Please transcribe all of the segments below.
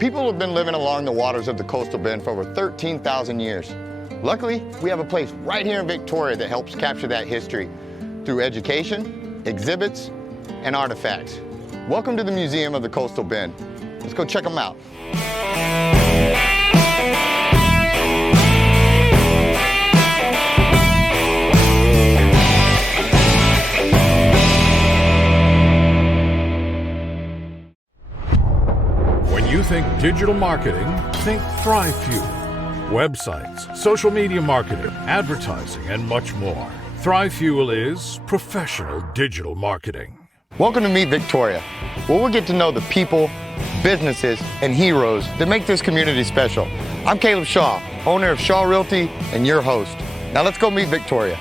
People have been living along the waters of the coastal bend for over 13,000 years. Luckily, we have a place right here in Victoria that helps capture that history through education, exhibits, and artifacts. Welcome to the Museum of the Coastal Bend. Let's go check them out. When you think digital marketing, think ThriveFuel. Websites, social media marketing, advertising, and much more. ThriveFuel is professional digital marketing. Welcome to Meet Victoria, where we'll get to know the people, businesses, and heroes that make this community special. I'm Caleb Shaw, owner of Shaw Realty and your host. Now let's go meet Victoria.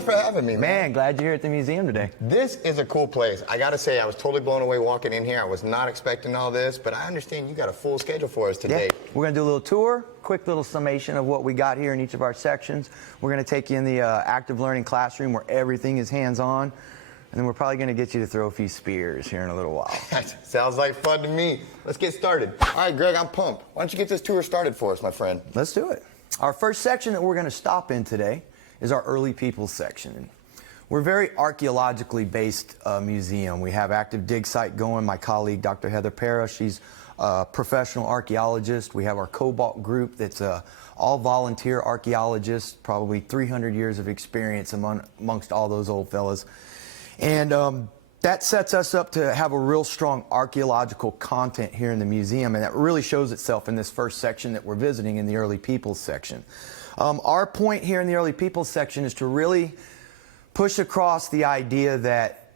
For having me, man. Glad you're here at the museum today. This is a cool place. I gotta say, I was totally blown away walking in here. I was not expecting all this, but I understand you got a full schedule for us today. Yeah. We're gonna do a little tour, quick little summation of what we got here in each of our sections. We're gonna take you in the active learning classroom where everything is hands-on, and then we're probably gonna get you to throw a few spears here in a little while. Sounds like fun to me. Let's get started. All right, Greg, I'm pumped. Why don't you get this tour started for us, my friend? Let's do it. Our first section that we're gonna stop in today is our early peoples section. We're a very archaeologically based museum. We have active dig site going. My colleague, Dr. Heather Para, she's a professional archaeologist. We have our Cobalt group that's all volunteer archaeologists, probably 300 years of experience amongst all those old fellas. And that sets us up to have a real strong archaeological content here in the museum, and that really shows itself in this first section that we're visiting in the early peoples section. Our point here in the early peoples section is to really push across the idea that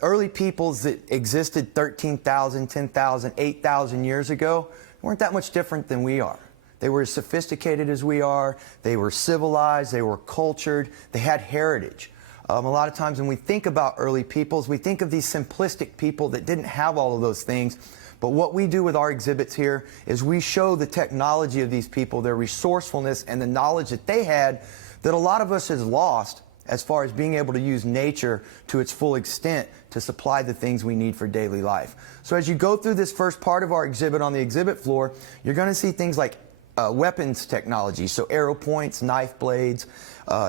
early peoples that existed 13,000, 10,000, 8,000 years ago weren't that much different than we are. They were as sophisticated as we are. They were civilized. They were cultured. They had heritage. A lot of times when we think about early peoples, we think of these simplistic people that didn't have all of those things. But what we do with our exhibits here is we show the technology of these people, their resourcefulness, and the knowledge that they had that a lot of us has lost as far as being able to use nature to its full extent to supply the things we need for daily life. So as you go through this first part of our exhibit on the exhibit floor, you're going to see things like weapons technology, so arrow points, knife blades,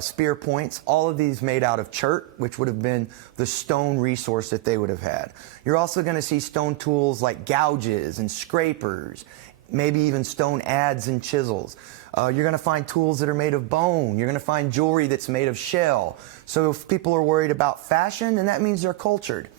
spear points, all of these made out of chert, which would have been the stone resource that they would have had. You're also going to see stone tools like gouges and scrapers, maybe even stone adze and chisels. You're going to find tools that are made of bone. You're going to find jewelry that's made of shell. So if people are worried about fashion, then that means they're cultured.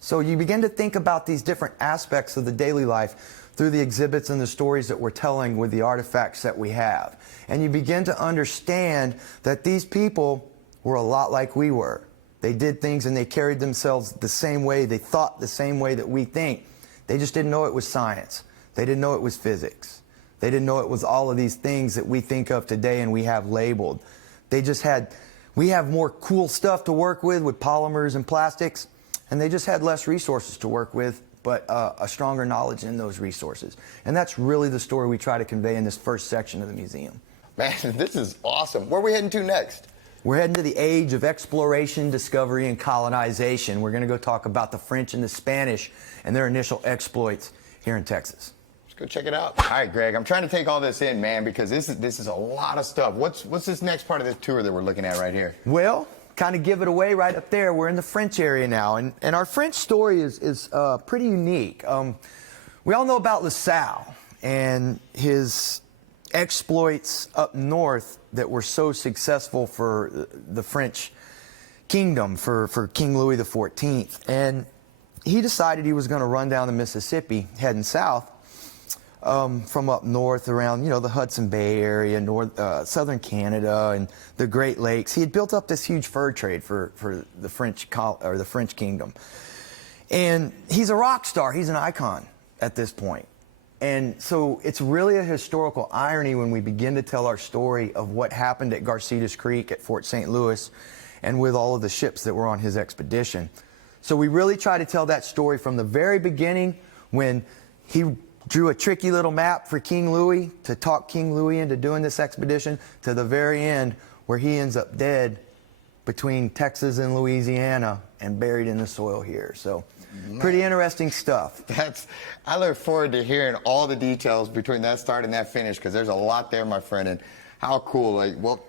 So you begin to think about these different aspects of the daily life through the exhibits and the stories that we're telling with the artifacts that we have. And you begin to understand that these people were a lot like we were. They did things and they carried themselves the same way. They thought the same way that we think. They just didn't know it was science. They didn't know it was physics. They didn't know it was all of these things that we think of today and we have labeled. They just had, we have more cool stuff to work with polymers and plastics, and they just had less resources to work with, but a stronger knowledge in those resources. And that's really the story we try to convey in this first section of the museum. Man, this is awesome. Where are we heading to next? We're heading to the age of exploration, discovery, and colonization. We're going to go talk about the French and the Spanish and their initial exploits here in Texas. Let's go check it out. All right, Greg, I'm trying to take all this in, man, because this is a lot of stuff. What's this next part of this tour that we're looking at right here? Well, kind of give it away right up there. We're in the French area now, and our French story is pretty unique. We all know about LaSalle and his exploits up north that were so successful for the French kingdom, for King Louis XIV. And he decided he was going to run down the Mississippi heading south from up north around, the Hudson Bay area, southern Canada, and the Great Lakes. He had built up this huge fur trade for the French kingdom. And he's a rock star. He's an icon at this point. And so it's really a historical irony when we begin to tell our story of what happened at Garcetas Creek at Fort St. Louis and with all of the ships that were on his expedition. So we really try to tell that story from the very beginning, when he drew a tricky little map for King Louis to talk King Louis into doing this expedition, to the very end where he ends up dead between Texas and Louisiana and buried in the soil here. So pretty interesting stuff. I look forward to hearing all the details between that start and that finish, because there's a lot there, my friend, and how cool. Like, well,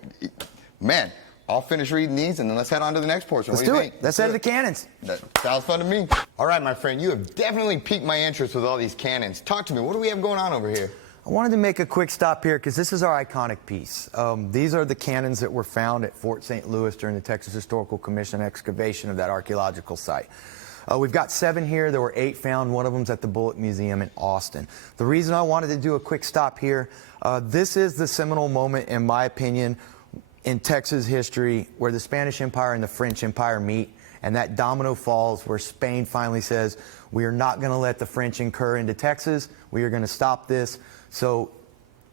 man, I'll finish reading these and then let's head on to the next portion. Let's do it. Let's head to the cannons. That sounds fun to me. All right, my friend, you have definitely piqued my interest with all these cannons. Talk to me. What do we have going on over here? I wanted to make a quick stop here because this is our iconic piece. These are the cannons that were found at Fort St. Louis during the Texas Historical Commission excavation of that archaeological site. We've got 7 here. There were 8 found. One of them's at the Bullock Museum in Austin. The reason I wanted to do a quick stop here, this is the seminal moment, in my opinion, in Texas history where the Spanish Empire and the French Empire meet, and that domino falls where Spain finally says, we are not going to let the French incur into Texas. We are going to stop this. So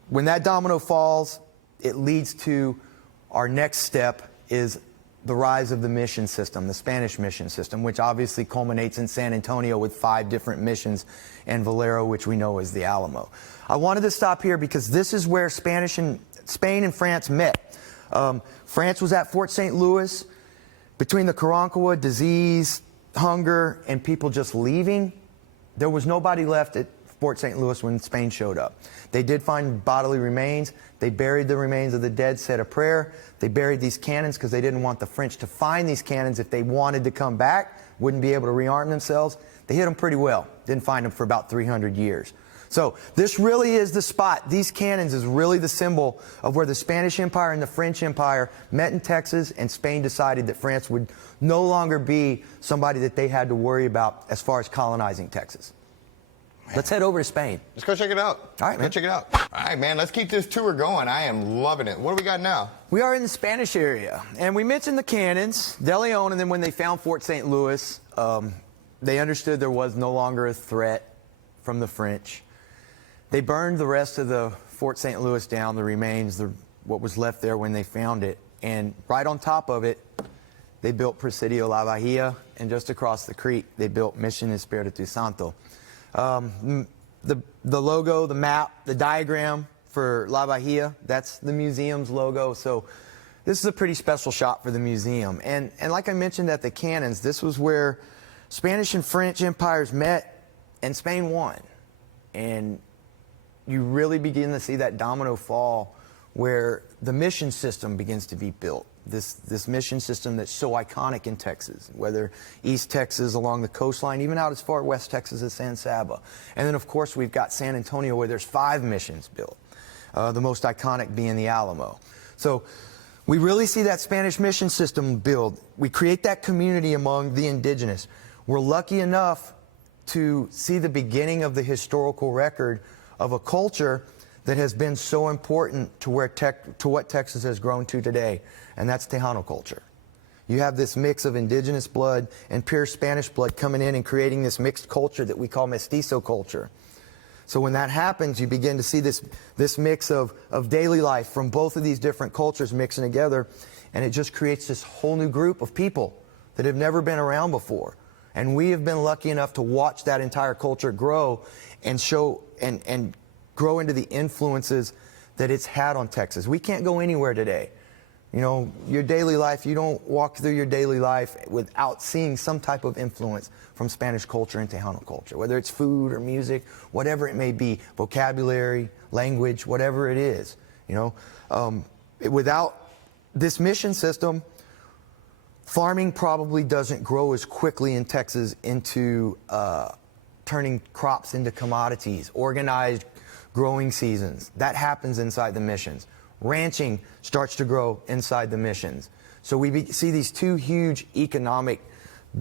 when that domino falls, it leads to our next step is the rise of the mission system, the Spanish mission system, which obviously culminates in San Antonio with 5 different missions, and Valero, which we know is the Alamo. I wanted to stop here because this is where Spain and France met. France was at Fort St. Louis. Between the Karankawa, disease, hunger, and people just leaving, there was nobody left at Fort St. Louis when Spain showed up. They did find bodily remains. They buried the remains of the dead, said a prayer. They buried these cannons because they didn't want the French to find these cannons if they wanted to come back, wouldn't be able to rearm themselves. They hit them pretty well. Didn't find them for about 300 years. So this really is the spot. These cannons is really the symbol of where the Spanish Empire and the French Empire met in Texas, and Spain decided that France would no longer be somebody that they had to worry about as far as colonizing Texas. Let's head over to Spain. Let's go check it out. All right, man. Let's check it out. All right, man, let's keep this tour going. I am loving it. What do we got now? We are in the Spanish area, and we mentioned the cannons, De Leon, and then when they found Fort St. Louis, they understood there was no longer a threat from the French. They burned the rest of the Fort St. Louis down, the remains, what was left there when they found it. And right on top of it, they built Presidio La Bahia, and just across the creek, they built Mission Espiritu Santo. The logo, the map, the diagram for La Bahia, that's the museum's logo. So this is a pretty special shot for the museum. And like I mentioned at the cannons, this was where Spanish and French empires met, and Spain won. And you really begin to see that domino fall where the mission system begins to be built. This mission system that's so iconic in Texas, whether East Texas along the coastline, even out as far west Texas as San Saba. And then, of course, we've got San Antonio where there's 5 missions built, the most iconic being the Alamo. So we really see that Spanish mission system build. We create that community among the indigenous. We're lucky enough to see the beginning of the historical record of a culture that has been so important to what Texas has grown to today, and that's Tejano culture. You have this mix of indigenous blood and pure Spanish blood coming in and creating this mixed culture that we call mestizo culture. So when that happens, you begin to see this mix of daily life from both of these different cultures mixing together, and it just creates this whole new group of people that have never been around before. And we have been lucky enough to watch that entire culture grow and show and grow into the influences that it's had on Texas. We can't go anywhere today. You know, your daily life, you don't walk through your daily life without seeing some type of influence from Spanish culture and Tejano culture, whether it's food or music, whatever it may be, vocabulary, language, whatever it is. You know, without this mission system, farming probably doesn't grow as quickly in Texas into turning crops into commodities, organized growing seasons. That happens inside the missions. Ranching starts to grow inside the missions. So we see these 2 huge economic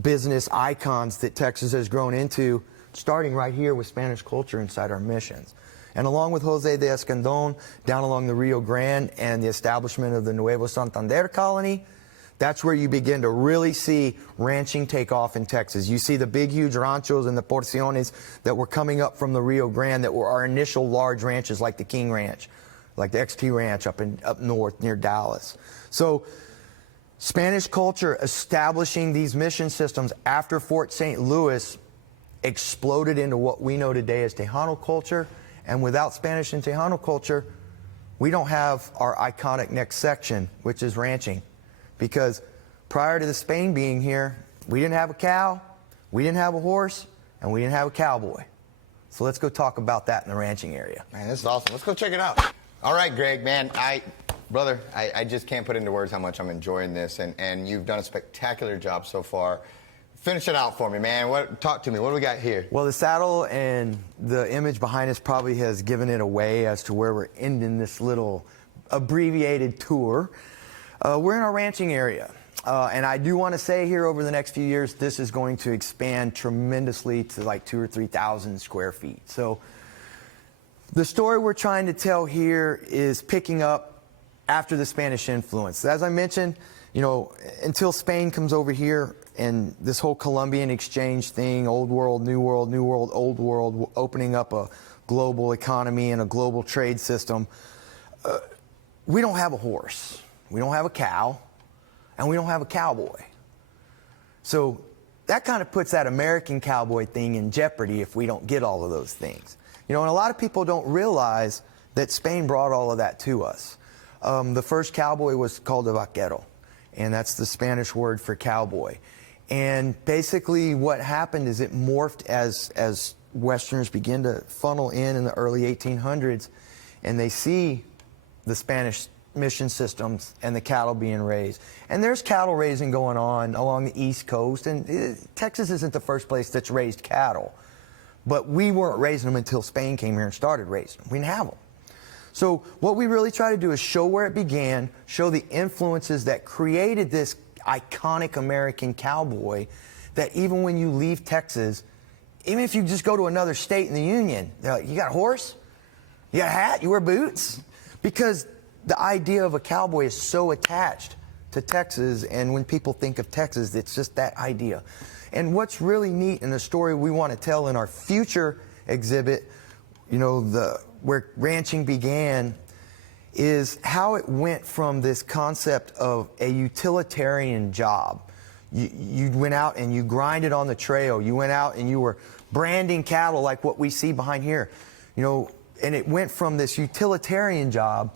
business icons that Texas has grown into, starting right here with Spanish culture inside our missions. And along with Jose de Escandon, down along the Rio Grande and the establishment of the Nuevo Santander colony, that's where you begin to really see ranching take off in Texas. You see the big, huge ranchos and the porciones that were coming up from the Rio Grande that were our initial large ranches, like the King Ranch, like the XT Ranch up north near Dallas. So Spanish culture establishing these mission systems after Fort St. Louis exploded into what we know today as Tejano culture. And without Spanish and Tejano culture, we don't have our iconic next section, which is ranching. Because prior to the Spain being here, we didn't have a cow, we didn't have a horse, and we didn't have a cowboy. So let's go talk about that in the ranching area. Man, this is awesome. Let's go check it out. All right, Greg, man, brother, I just can't put into words how much I'm enjoying this, and you've done a spectacular job so far. Finish it out for me, man. Talk to me. What do we got here? Well, the saddle and the image behind us probably has given it away as to where we're ending this little abbreviated tour. We're in our ranching area. And I do want to say here over the next few years, this is going to expand tremendously to like 2,000 or 3,000 square feet. So the story we're trying to tell here is picking up after the Spanish influence. As I mentioned, you know, until Spain comes over here and this whole Columbian exchange thing, old world, new world, new world, old world, opening up a global economy and a global trade system, we don't have a horse, we don't have a cow, and we don't have a cowboy. So that kind of puts that American cowboy thing in jeopardy if we don't get all of those things. You know, and a lot of people don't realize that Spain brought all of that to us. The first cowboy was called a vaquero, and that's the Spanish word for cowboy. And basically what happened is it morphed as Westerners begin to funnel in the early 1800s, and they see the Spanish mission systems and the cattle being raised. And there's cattle raising going on along the East Coast, and Texas isn't the first place that's raised cattle. But we weren't raising them until Spain came here and started raising them. We didn't have them. So what we really try to do is show where it began, show the influences that created this iconic American cowboy, that even when you leave Texas, even if you just go to another state in the Union, they're like, you got a horse? You got a hat? You wear boots? Because the idea of a cowboy is so attached to Texas, and when people think of Texas, it's just that idea. And what's really neat in the story we want to tell in our future exhibit, you know, where ranching began, is how it went from this concept of a utilitarian job. You went out and you grinded on the trail. You went out and you were branding cattle like what we see behind here. You know, and it went from this utilitarian job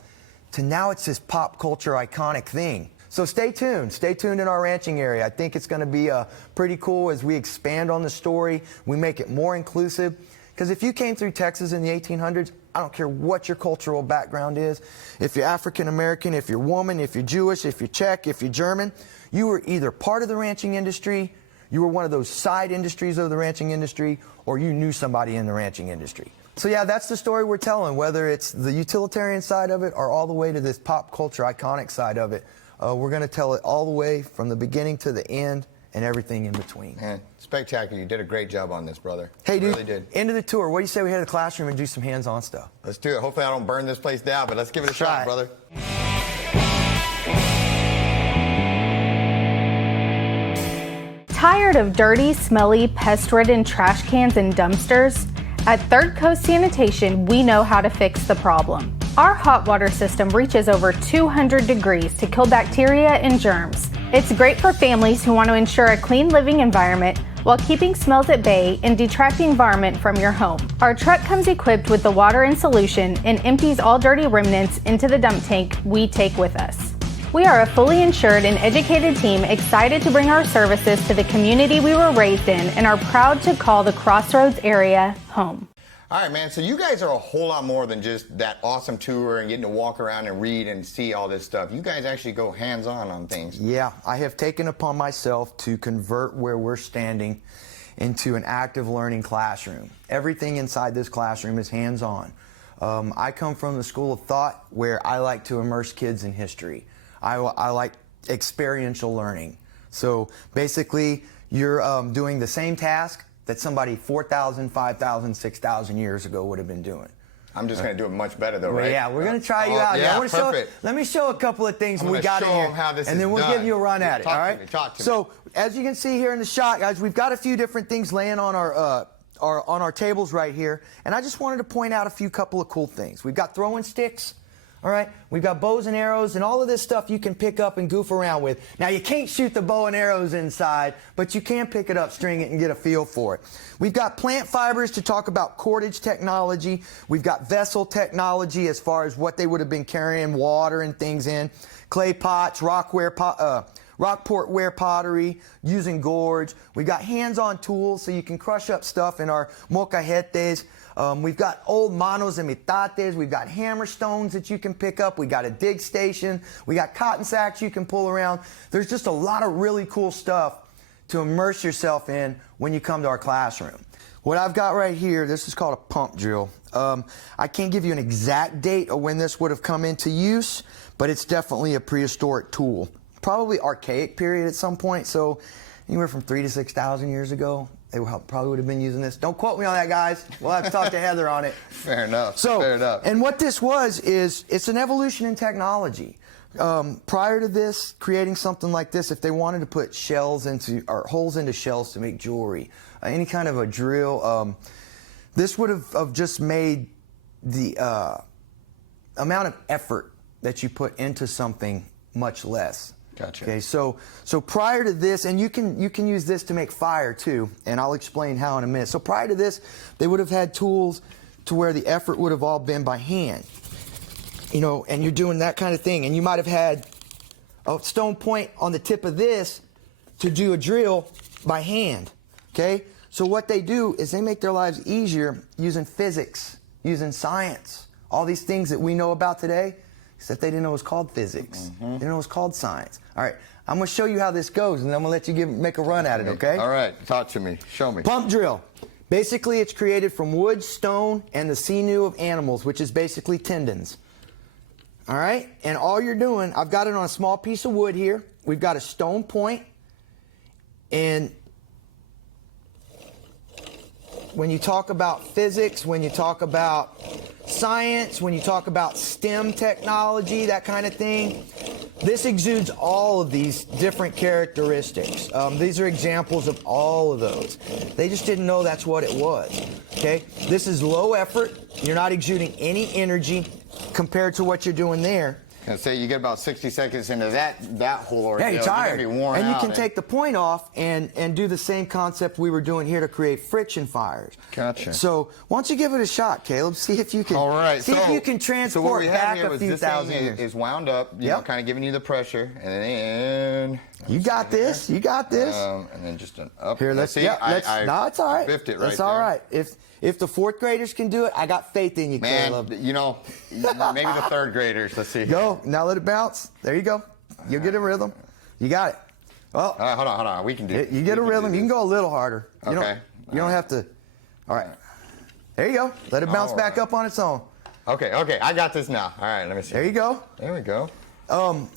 to now it's this pop culture iconic thing. So stay tuned in our ranching area. I think it's going to be pretty cool as we expand on the story, we make it more inclusive. Because if you came through Texas in the 1800s, I don't care what your cultural background is, if you're African American, if you're woman, if you're Jewish, if you're Czech, if you're German, you were either part of the ranching industry, you were one of those side industries of the ranching industry, or you knew somebody in the ranching industry. So yeah, that's the story we're telling, whether it's the utilitarian side of it or all the way to this pop culture iconic side of it. We're going to tell it all the way from the beginning to the end and everything in between. Man, spectacular. You did a great job on this, brother. Hey, dude, really did. End of the tour. What do you say we head to the classroom and do some hands-on stuff? Let's do it. Hopefully I don't burn this place down, but let's give it a shot, brother. Tired of dirty, smelly, pest-ridden trash cans and dumpsters? At Third Coast Sanitation, we know how to fix the problem. Our hot water system reaches over 200 degrees to kill bacteria and germs. It's great for families who want to ensure a clean living environment while keeping smells at bay and detracting varmint from your home. Our truck comes equipped with the water in solution and empties all dirty remnants into the dump tank we take with us. We are a fully insured and educated team excited to bring our services to the community we were raised in and are proud to call the Crossroads area home. All right, man, so you guys are a whole lot more than just that awesome tour and getting to walk around and read and see all this stuff. You guys actually go hands-on on things. Yeah, I have taken upon myself to convert where we're standing into an active learning classroom. Everything inside this classroom is hands-on. I come from the school of thought where I like to immerse kids in history. I like experiential learning. So basically, you're doing the same task that somebody 4,000, 5,000, 6,000 years ago would have been doing. I'm just going to do it much better, though, right? Well, yeah, we're going to try you out. Yeah, perfect. Let me show a couple of things we got in here, and then we'll give you a run at it. All right? Talk to me. So, as you can see here in the shot, guys, we've got a few different things laying on our tables right here, and I just wanted to point out a couple of cool things. We've got throwing sticks. All right, we've got bows and arrows, and all of this stuff you can pick up and goof around with. Now, you can't shoot the bow and arrows inside, but you can pick it up, string it, and get a feel for it. We've got plant fibers to talk about cordage technology. We've got vessel technology as far as what they would have been carrying water and things in. Clay pots, rockport-ware pottery, using gourds. We've got hands-on tools so you can crush up stuff in our molcajetes. We've got old manos and mitates. We've got hammer stones that you can pick up. We got a dig station. We got cotton sacks you can pull around. There's just a lot of really cool stuff to immerse yourself in when you come to our classroom. What I've got right here, this is called a pump drill. I can't give you an exact date of when this would have come into use, but it's definitely a prehistoric tool. Probably archaic period at some point, so anywhere from 3,000 to 6,000 years ago, they probably would have been using this. Don't quote me on that, guys. We'll have to talk to Heather on it. Fair enough. Fair enough. And what this was is it's an evolution in technology. Prior to this, creating something like this, if they wanted to put shells into, or holes into shells to make jewelry, any kind of a drill, this would have just made the amount of effort that you put into something much less. Gotcha. Okay, so prior to this, and you can use this to make fire too, and I'll explain how in a minute. So prior to this, they would have had tools to where the effort would have all been by hand. You know, and you're doing that kind of thing, and you might have had a stone point on the tip of this to do a drill by hand. Okay? So what they do is they make their lives easier using physics, using science, all these things that we know about today, except they didn't know it was called physics. They didn't know it was called science. All right, I'm going to show you how this goes, and then I'm going to let you make a run at it, okay? All right, talk to me. Show me. Pump drill. Basically, it's created from wood, stone, and the sinew of animals, which is basically tendons. All right, and all you're doing, I've got it on a small piece of wood here. We've got a stone point, and when you talk about physics, when you talk about science, when you talk about STEM technology, that kind of thing, this exudes all of these different characteristics. These are examples of all of those. They just didn't know that's what it was. Okay, this is low effort. You're not exuding any energy compared to what you're doing there. And say you get about 60 seconds into that whole ordeal, you're tired. You're gonna be worn and you out, can take the point off and do the same concept we were doing here to create friction fires. Gotcha. So why don't you give it a shot, Caleb? See if you can. All right. See if you can transport so what we have back here a was few this thousand thing years. is wound up, you know, kind of giving you the pressure, and then You got this. You got this. and then just an up. Here, let's see. No, it's all right. Biffed it right That's all there. right. If the fourth graders can do it, I got faith in you, Man, Caleb. you know, maybe the third graders. Let's see. Go. Now let it bounce. There you go. You'll get a rhythm. You got it. Well, All right, hold on. We can do it. you get a rhythm. You can go a little harder. You Okay. don't have to. All right. There you go. Let it bounce All back right. up on its own. Okay, I got this now. All right, let me see. There you go. There we go.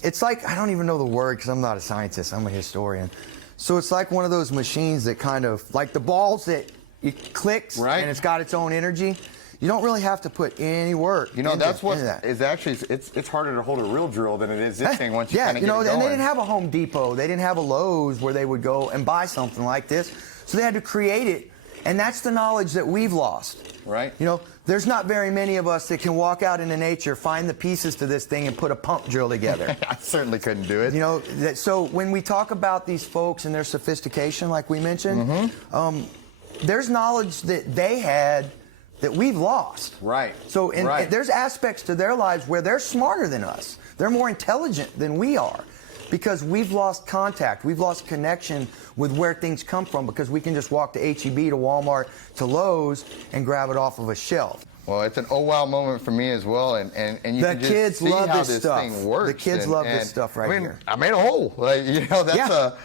It's like, I don't even know the word because I'm not a scientist. I'm a historian. So it's like one of those machines that kind of, like the balls that it clicks Right. and it's got its own energy. You don't really have to put any work. You know, into, that's what into that. is actually, it's harder to hold a real drill than it is this thing once you Yeah, kind of you get know, it going. and they didn't have a Home Depot. They didn't have a Lowe's where they would go and buy something like this. So they had to create it. And that's the knowledge that we've lost. Right. You know, there's not very many of us that can walk out into nature, find the pieces to this thing, and put a pump drill together. I certainly couldn't do it. You know, so when we talk about these folks and their sophistication, like we mentioned, there's knowledge that they had that we've lost. Right. So and there's aspects to their lives where they're smarter than us. They're more intelligent than we are. Because we've lost contact, we've lost connection with where things come from because we can just walk to H-E-B, to Walmart, to Lowe's, and grab it off of a shelf. Well, it's an oh wow moment for me as well, and you The can just kids see love how this stuff. thing works. The kids love this stuff right here. I made a hole. Like, you know, that's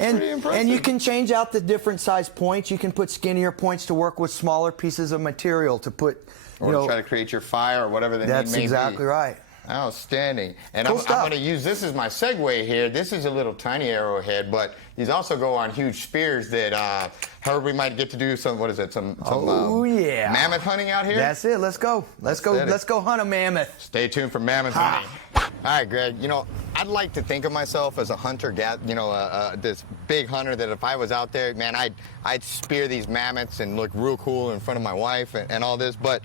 and, pretty impressive. and you can change out the different size points. You can put skinnier points to work with smaller pieces of material to put, or to try to create your fire or whatever the need may be. That's exactly right. Outstanding. And Cool I'm stuff. going to use this as my segue here. This is a little tiny arrowhead, but these also go on huge spears that heard we might get to do some, what is it, some yeah. mammoth hunting out here? That's it. Let's go. Let's go hunt a mammoth. Stay tuned for mammoth hunting. All right, Greg, you know, I'd like to think of myself as a hunter, this big hunter that if I was out there, man, I'd spear these mammoths and look real cool in front of my wife and all this, but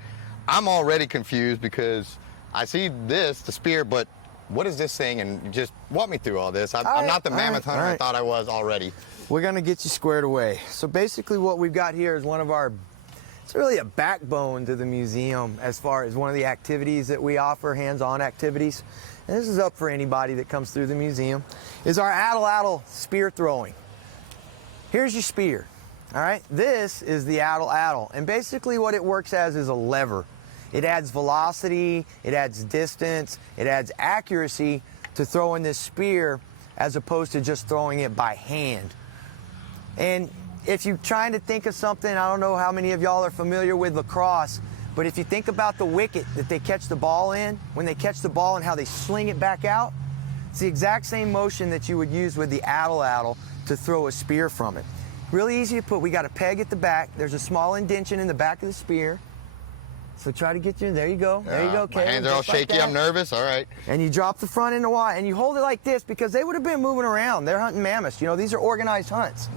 I'm already confused because I see this, the spear, but what is this thing? And just walk me through all this. I'm not the mammoth hunter I thought I was already. We're gonna get you squared away. So basically what we've got here is it's really a backbone to the museum as far as one of the activities that we offer, hands-on activities. And this is up for anybody that comes through the museum, is our atlatl spear throwing. Here's your spear, all right? This is the atlatl, and basically what it works as is a lever. It adds velocity, it adds distance, it adds accuracy to throwing this spear as opposed to just throwing it by hand. And if you're trying to think of something, I don't know how many of y'all are familiar with lacrosse, but if you think about the wicket that they catch the ball in, when they catch the ball and how they sling it back out, it's the exact same motion that you would use with the atlatl to throw a spear from it. Really easy to put. We got a peg at the back. There's a small indention in the back of the spear. So try to get you, there you go. There you go, Caleb. My hands are all shaky, I'm nervous, all right. And you drop the front in the water, and you hold it like this because they would have been moving around. They're hunting mammoths. You know, these are organized hunts.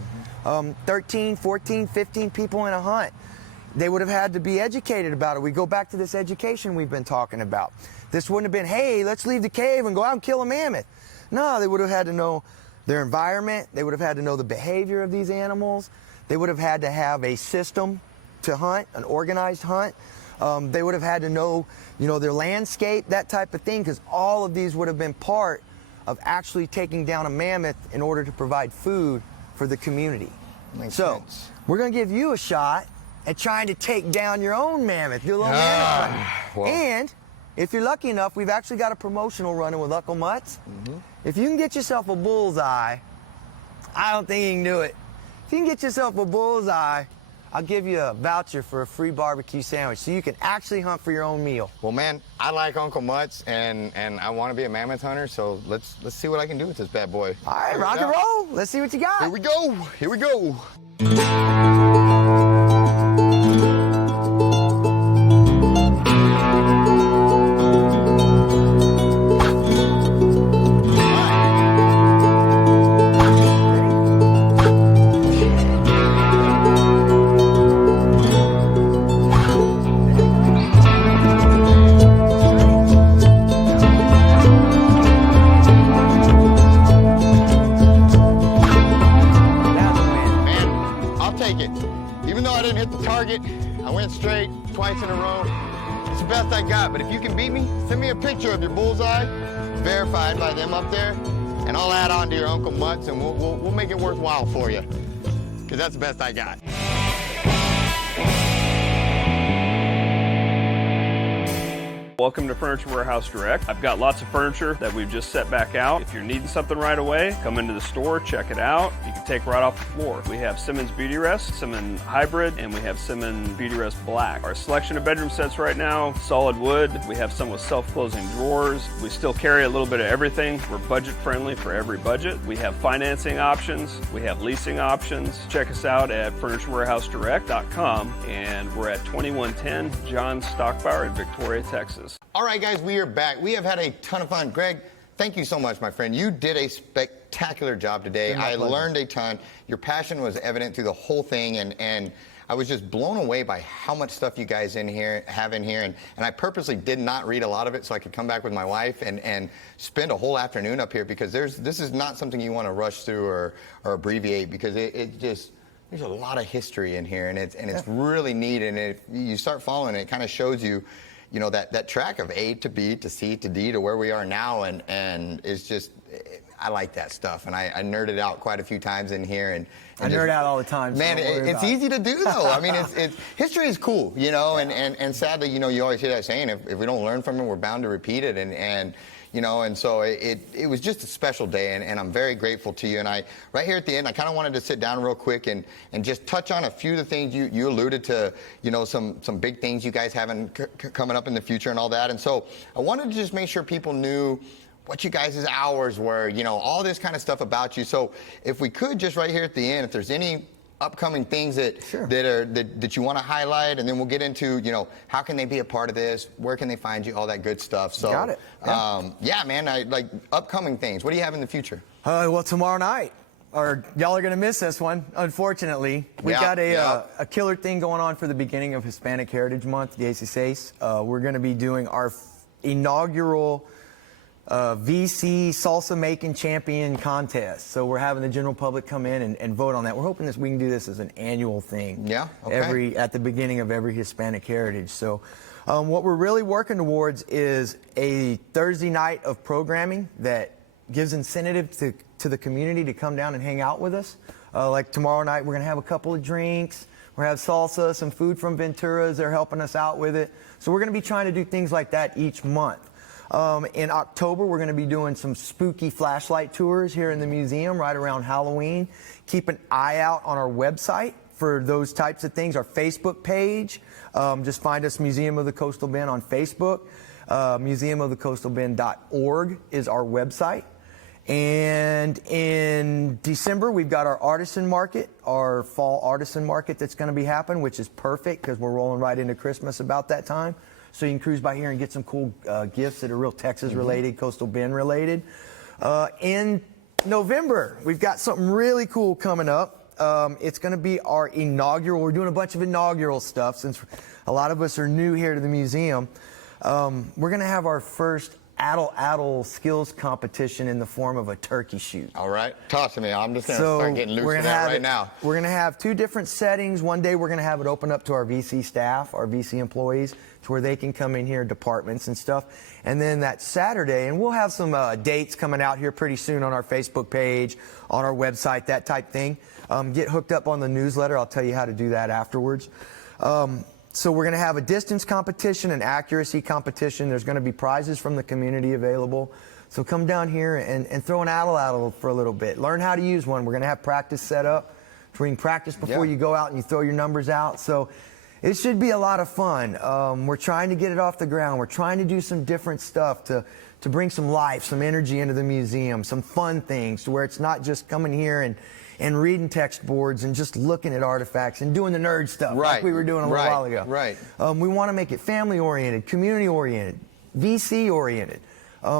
13, 14, 15 people in a hunt. They would have had to be educated about it. We go back to this education we've been talking about. This wouldn't have been, hey, let's leave the cave and go out and kill a mammoth. No, they would have had to know their environment. They would have had to know the behavior of these animals. They would have had to have a system to hunt, an organized hunt. They would have had to know, their landscape, that type of thing, because all of these would have been part of actually taking down a mammoth in order to provide food for the community. Makes sense. We're going to give you a shot at trying to take down your own mammoth, do a little mammoth hunting. Well. And if you're lucky enough, we've actually got a promotional running with Uncle Mutts. If you can get yourself a bullseye, I don't think you can do it. If you can get yourself a bullseye, I'll give you a voucher for a free barbecue sandwich so you can actually hunt for your own meal. Well, man, I like Uncle Mutts, and I want to be a mammoth hunter, so let's see what I can do with this bad boy. All right, rock and roll. Let's see what you got. Here we go. Here we go. I went straight twice in a row. It's the best I got, but if you can beat me, send me a picture of your bullseye, verified by them up there, and I'll add on to your Uncle Mutts, and we'll make it worthwhile for you, because that's the best I got. Welcome to Furniture Warehouse Direct. I've got lots of furniture that we've just set back out. If you're needing something right away, come into the store, check it out. You can take right off the floor. We have Simmons Beauty Rest, Simmons Hybrid, and we have Simmons Beauty Rest Black. Our selection of bedroom sets right now, solid wood. We have some with self-closing drawers. We still carry a little bit of everything. We're budget friendly for every budget. We have financing options. We have leasing options. Check us out at FurnitureWarehouseDirect.com, and we're at 2110 John Stockbauer in Victoria, Texas. All right, guys, we are back. We have had a ton of fun. Greg, thank you so much, my friend. You did a spectacular job today. I learned a ton. Your passion was evident through the whole thing, and I was just blown away by how much stuff you guys have in here. And I purposely did not read a lot of it so I could come back with my wife and spend a whole afternoon up here, because this is not something you want to rush through or abbreviate, because there's a lot of history in here, and it's really neat. And if you start following it, it kind of shows you, that track of A to B to C to D to where we are now, and it's just, I like that stuff, and I nerded out quite a few times in here, and I nerd out all the time. Man, it's easy to do though. I mean, history is cool, and sadly, you always hear that saying, if we don't learn from it, we're bound to repeat it, and so it was just a special day, and I'm very grateful to you. And right here at the end, I kind of wanted to sit down real quick and just touch on a few of the things you alluded to, some big things you guys having coming up in the future and all that. And so I wanted to just make sure people knew what you guys' hours were, all this kind of stuff about you. So if we could, just right here at the end, if there's any upcoming things that you want to highlight, and then we'll get into, how can they be a part of this, where can they find you, all that good stuff. So got it. Yeah, man, I like upcoming things. What do you have in the future? Well, tomorrow night, or y'all are gonna miss this one, unfortunately. We got a killer thing going on for the beginning of Hispanic Heritage Month, the ACCs. We're gonna be doing our inaugural VC salsa making champion contest. So we're having the general public come in and vote on that. We're hoping that we can do this as an annual thing. Yeah, okay. At the beginning of every Hispanic Heritage. So what we're really working towards is a Thursday night of programming that gives incentive to the community to come down and hang out with us. Like tomorrow night, we're going to have a couple of drinks. We're going to have salsa, some food from Ventura's. They're helping us out with it. So we're going to be trying to do things like that each month. In October, we're going to be doing some spooky flashlight tours here in the museum right around Halloween. Keep an eye out on our website for those types of things. Our Facebook page, just find us Museum of the Coastal Bend on Facebook. museumofthecoastalbend.org is our website. And in December, we've got our artisan market, our fall artisan market that's going to be happening, which is perfect because we're rolling right into Christmas about that time. So you can cruise by here and get some cool gifts that are real Texas related, Coastal Bend related. In November, we've got something really cool coming up. It's going to be our inaugural. We're doing a bunch of inaugural stuff since a lot of us are new here to the museum. We're going to have our first Addle skills competition in the form of a turkey shoot. All right, talk to me. I'm just going to start getting loose to that right now. We're going to have two different settings. One day we're going to have it open up to our VC staff, our VC employees, to where they can come in here, departments and stuff. And then that Saturday, and we'll have some dates coming out here pretty soon on our Facebook page, on our website, that type thing. Get hooked up on the newsletter. I'll tell you how to do that afterwards. So we're going to have a distance competition, an accuracy competition. There's going to be prizes from the community available. So come down here and throw an addle for a little bit. Learn how to use one. We're going to have practice set up. So we can practice before you go out and you throw your numbers out. So it should be a lot of fun. We're trying to get it off the ground. We're trying to do some different stuff to bring some life, some energy into the museum, some fun things to where it's not just coming here and reading text boards and just looking at artifacts and doing the nerd stuff like we were doing a little while ago. Right. We want to make it family-oriented, community-oriented, VC-oriented.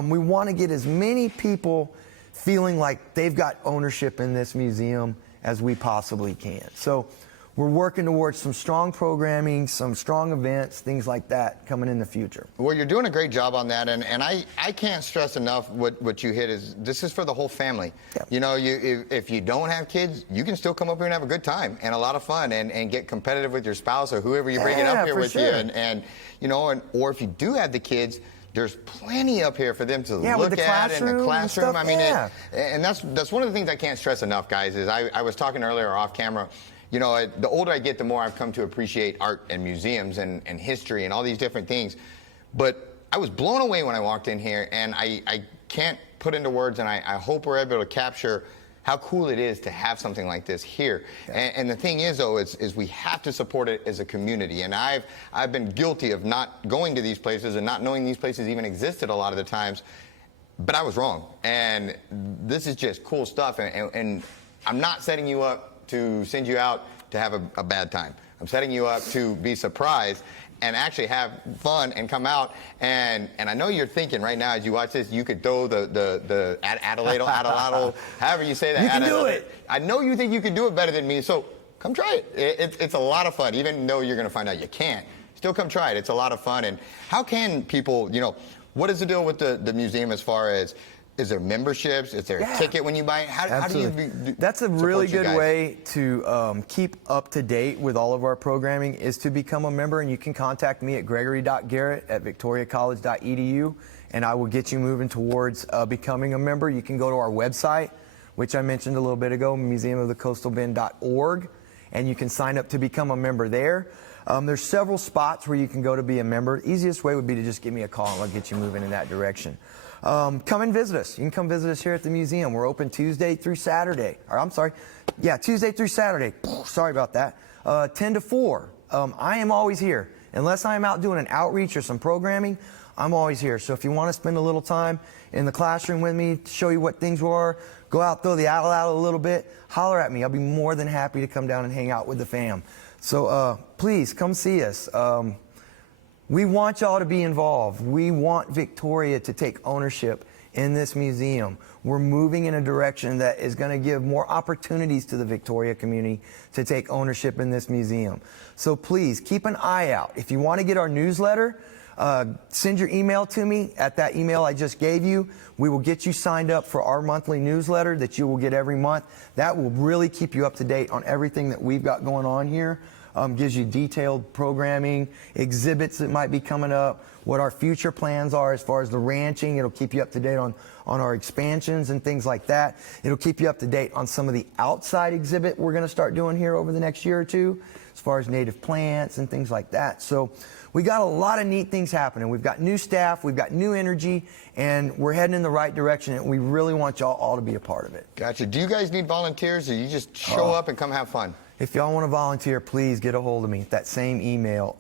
We want to get as many people feeling like they've got ownership in this museum as we possibly can. So we're working towards some strong programming, some strong events, things like that coming in the future. Well, you're doing a great job on that, and I can't stress enough what you hit is this is for the whole family. Yeah. You know, if you don't have kids, you can still come up here and have a good time and a lot of fun and get competitive with your spouse or whoever you bring it up here with you. And you know, or if you do have the kids, there's plenty up here for them to look at in the classroom. I mean, and that's one of the things I can't stress enough, guys, is I was talking earlier off camera. You know, the older I get, the more I've come to appreciate art and museums and history and all these different things. But I was blown away when I walked in here, and I can't put into words, and I hope we're able to capture how cool it is to have something like this here. Yeah. And the thing is, though, is we have to support it as a community. And I've been guilty of not going to these places and not knowing these places even existed a lot of the times. But I was wrong. And this is just cool stuff. And I'm not setting you up to send you out to have a bad time. I'm setting you up to be surprised and actually have fun and come out. And I know you're thinking right now as you watch this, you could throw the addle, however you say that. You can do it. I know you think you can do it better than me, so come try it. It's a lot of fun, even though you're going to find out you can't. Still come try it. It's a lot of fun. And how can people, you know, what is the deal with the museum as far as, is there memberships? Is there a ticket when you buy it? How do you That's a really good way to keep up to date with all of our programming is to become a member, and you can contact me at gregory.garrett@victoriacollege.edu, and I will get you moving towards becoming a member. You can go to our website, which I mentioned a little bit ago, museumofthecoastalbend.org, and you can sign up to become a member there. There's several spots where you can go to be a member. Easiest way would be to just give me a call and I'll get you moving in that direction. Come and visit us. You can come visit us here at the museum. We're open Tuesday through Saturday. Tuesday through Saturday. Sorry about that. 10 to 4. I am always here. Unless I am out doing an outreach or some programming, I'm always here. So if you want to spend a little time in the classroom with me, show you what things were, go out, throw the owl out a little bit, holler at me. I'll be more than happy to come down and hang out with the fam. So please come see us. We want y'all to be involved. We want Victoria to take ownership in this museum. We're moving in a direction that is going to give more opportunities to the Victoria community to take ownership in this museum. So please keep an eye out. If you want to get our newsletter, Send your email to me at that email I just gave you. We will get you signed up for our monthly newsletter that you will get every month. That will really keep you up to date on everything that we've got going on here. Gives you detailed programming, exhibits that might be coming up, what our future plans are as far as the ranching. It'll keep you up to date on our expansions and things like that. It'll keep you up to date on some of the outside exhibit we're going to start doing here over the next year or two, as far as native plants and things like that. So we got a lot of neat things happening. We've got new staff, we've got new energy, and we're heading in the right direction, and we really want y'all all to be a part of it. Gotcha. Do you guys need volunteers, or you just show up and come have fun? If y'all want to volunteer, please get a hold of me at that same email.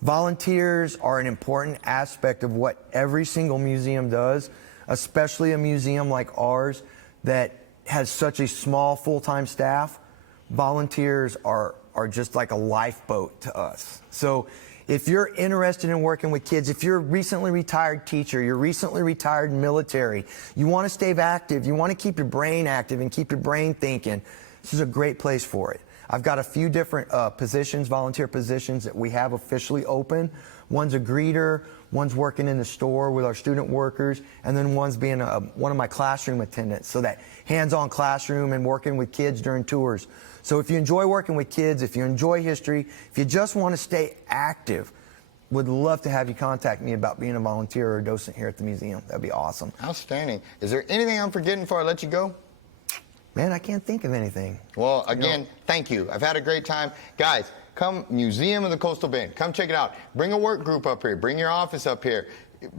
Volunteers are an important aspect of what every single museum does, especially a museum like ours that has such a small full-time staff. Volunteers are just like a lifeboat to us. So if you're interested in working with kids, if you're a recently retired teacher, you're recently retired military, you want to stay active, you want to keep your brain active and keep your brain thinking, this is a great place for it. I've got a few different positions, volunteer positions that we have officially open. One's a greeter, one's working in the store with our student workers, and then one's being one of my classroom attendants, so that hands-on classroom and working with kids during tours. So if you enjoy working with kids, if you enjoy history, if you just want to stay active, would love to have you contact me about being a volunteer or a docent here at the museum. That'd be awesome. Outstanding. Is there anything I'm forgetting before I let you go? Man, I can't think of anything. Well, again, thank you. I've had a great time. Guys, come Museum of the Coastal Bend. Come check it out. Bring a work group up here. Bring your office up here.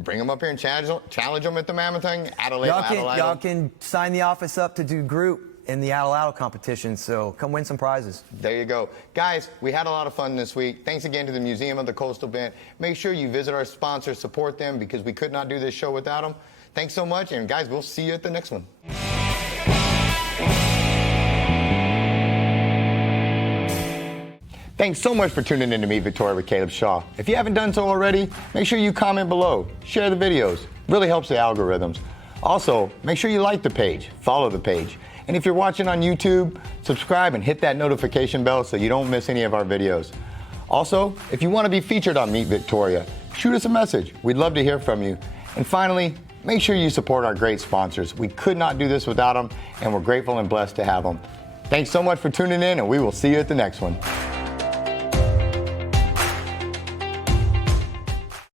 Bring them up here and challenge them at the mammoth thing. Y'all can sign the office up to do group in the Addle competition, so come win some prizes. There you go. Guys, we had a lot of fun this week. Thanks again to the Museum of the Coastal Bend. Make sure you visit our sponsors, support them, because we could not do this show without them. Thanks so much, and guys, we'll see you at the next one. Thanks so much for tuning in to Meet Victoria with Caleb Shaw. If you haven't done so already, make sure you comment below, share the videos. Really helps the algorithms. Also, make sure you like the page, follow the page. And if you're watching on YouTube, subscribe and hit that notification bell so you don't miss any of our videos. Also, if you want to be featured on Meet Victoria, shoot us a message. We'd love to hear from you. And finally, make sure you support our great sponsors. We could not do this without them, and we're grateful and blessed to have them. Thanks so much for tuning in, and we will see you at the next one.